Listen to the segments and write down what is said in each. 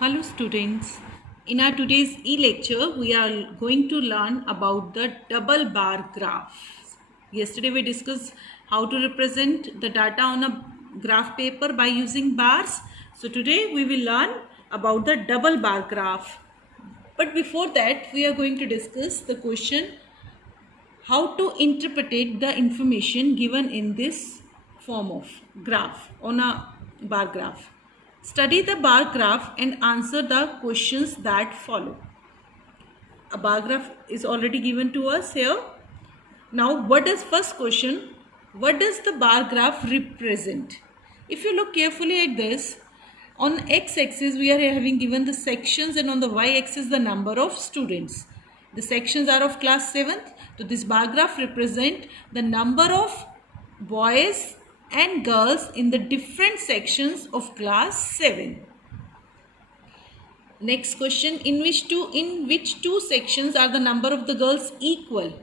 Hello students, in our today's e-lecture we are going to learn about the double bar graph. Yesterday we discussed how to represent the data on a graph paper by using bars. So today we will learn about the double bar graph. But before that we are going to discuss the question how to interpret the information given in this form of graph on a bar graph. Study the bar graph and answer the questions that follow. A bar graph is already given to us here. Now, what is first question? What does the bar graph represent? If you look carefully at this, on x-axis we are having given the sections and on the y-axis the number of students. The sections are of class 7th. So this bar graph represent the number of boys and girls in the different sections of class 7. Next question, in which two sections are the number of the girls equal?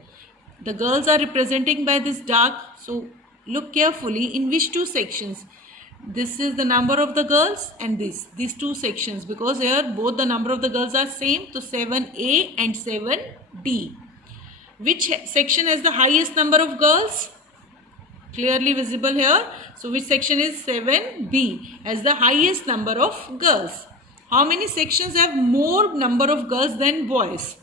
The girls are representing by this dark, so look carefully in which two sections. This is the number of the girls and these two sections, because here both the number of the girls are same, so 7A and 7D. Which section has the highest number of girls? Clearly visible here. So which section is 7B, has the highest number of girls. How many sections have more number of girls than boys?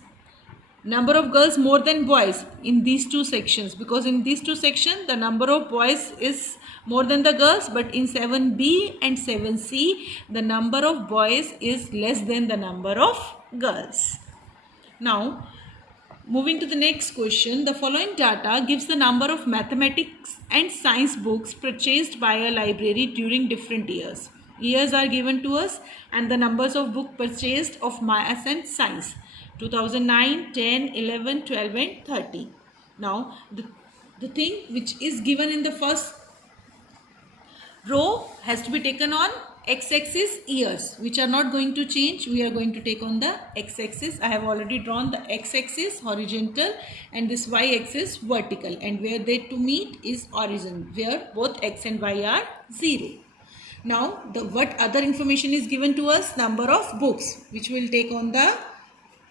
Number of girls more than boys in these two sections, because in these two sections the number of boys is more than the girls, but in 7B and 7C the number of boys is less than the number of girls. Now moving to the next question, the following data gives the number of mathematics and science books purchased by a library during different years. Years are given to us and the numbers of books purchased of maths and science: 2009, 10, 11, 12 and 30. Now the thing which is given in the first row has to be taken on x-axis, years, which are not going to change. We are going to take on the x-axis. I have already drawn the x-axis horizontal and this y-axis vertical, and where they to meet is origin, where both x and y are 0. Now what other information is given to us? Number of books, which will take on the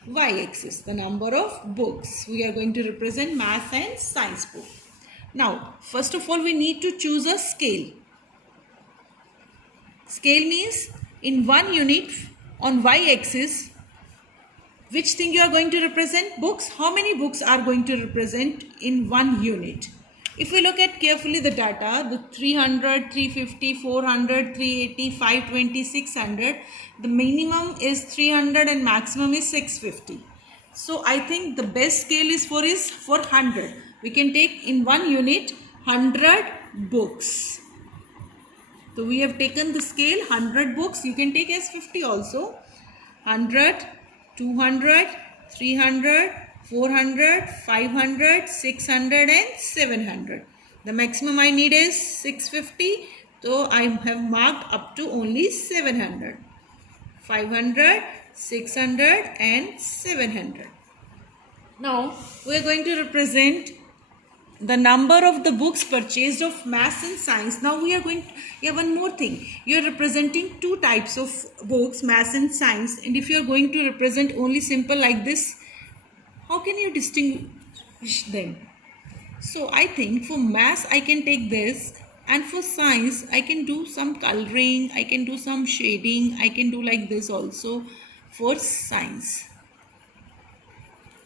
y-axis, the number of books. We are going to represent math and science book. Now first of all we need to choose a scale. Scale means in 1 unit on y-axis, which thing you are going to represent? Books. How many books are going to represent in 1 unit? If we look at carefully the data, the 300, 350, 400, 380, 520, 600, the minimum is 300 and maximum is 650. So I think the best scale is for 100. We can take in 1 unit 100 books. So we have taken the scale 100 books. You can take as 50 also. 100, 200, 300, 400, 500, 600 and 700. The maximum I need is 650. So I have marked up to only 700. 500, 600 and 700. Now we are going to represent the number of the books purchased of maths and science. Now we are going to, one more thing. You are representing two types of books, maths and science, and if you are going to represent only simple like this, how can you distinguish them? So I think for maths I can take this, and for science I can do some coloring, I can do some shading, I can do like this also for science.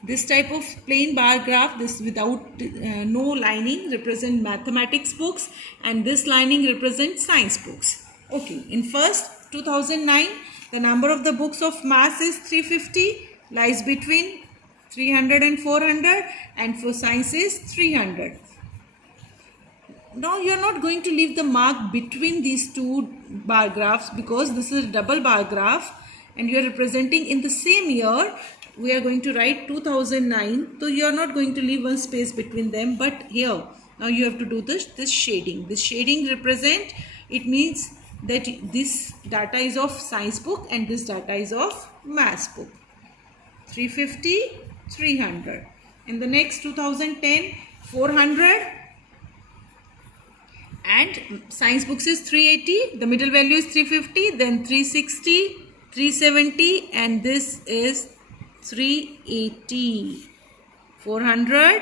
This type of plain bar graph, this without no lining, represent mathematics books, and this lining represents science books. Okay, in first 2009, the number of the books of maths is 350, lies between 300 and 400, and for science is 300. Now you are not going to leave the mark between these two bar graphs, because this is a double bar graph and you are representing in the same year. We are going to write 2009, so you are not going to leave one space between them, but here now you have to do this shading. This shading represent, it means that this data is of science book and this data is of maths book. 350, 300. In the next 2010, 400 and science books is 380. The middle value is 350, then 360, 370, and this is 380. 400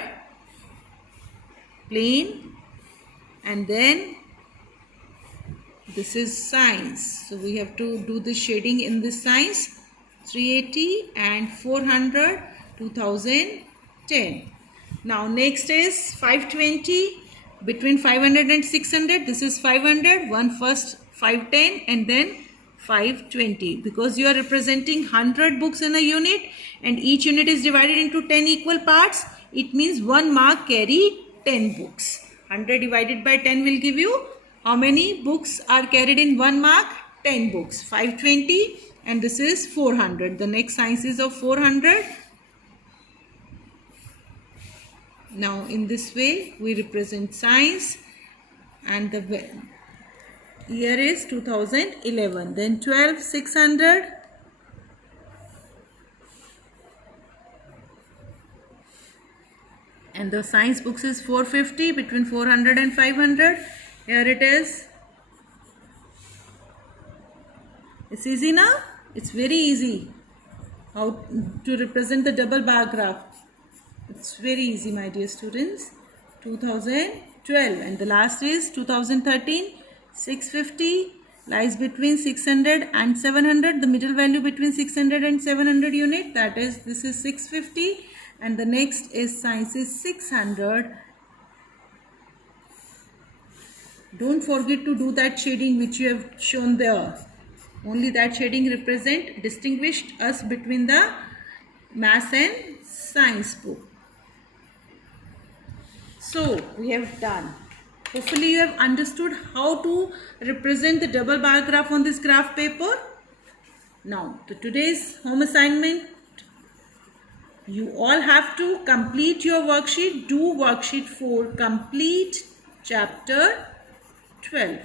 plain, and then this is science. So we have to do the shading in this science. 380 and 400, 2010. Now next is 520. Between 500 and 600, this is 500, one first 510 and then 520, because you are representing 100 books in a unit and each unit is divided into 10 equal parts. It means 1 mark carry 10 books. 100 divided by 10 will give you how many books are carried in 1 mark? 10 books. 520, and this is 400. The next science is of 400. Now in this way we represent science, and the year is 2011. Then 12, 600. And the science books is 450, between 400 and 500. Here it is. It's easy now? It's very easy how to represent the double bar graph. It's very easy, my dear students. 2012, and the last is 2013. 650 lies between 600 and 700. The middle value between 600 and 700 unit, that is, this is 650, and the next is science is 600. Don't forget to do that shading which you have shown there. Only that shading distinguished us between the maths and science book. So we have done. Hopefully you have understood how to represent the double bar graph on this graph paper. Now to today's home assignment, you all have to complete your worksheet. Do worksheet 4, complete chapter 12.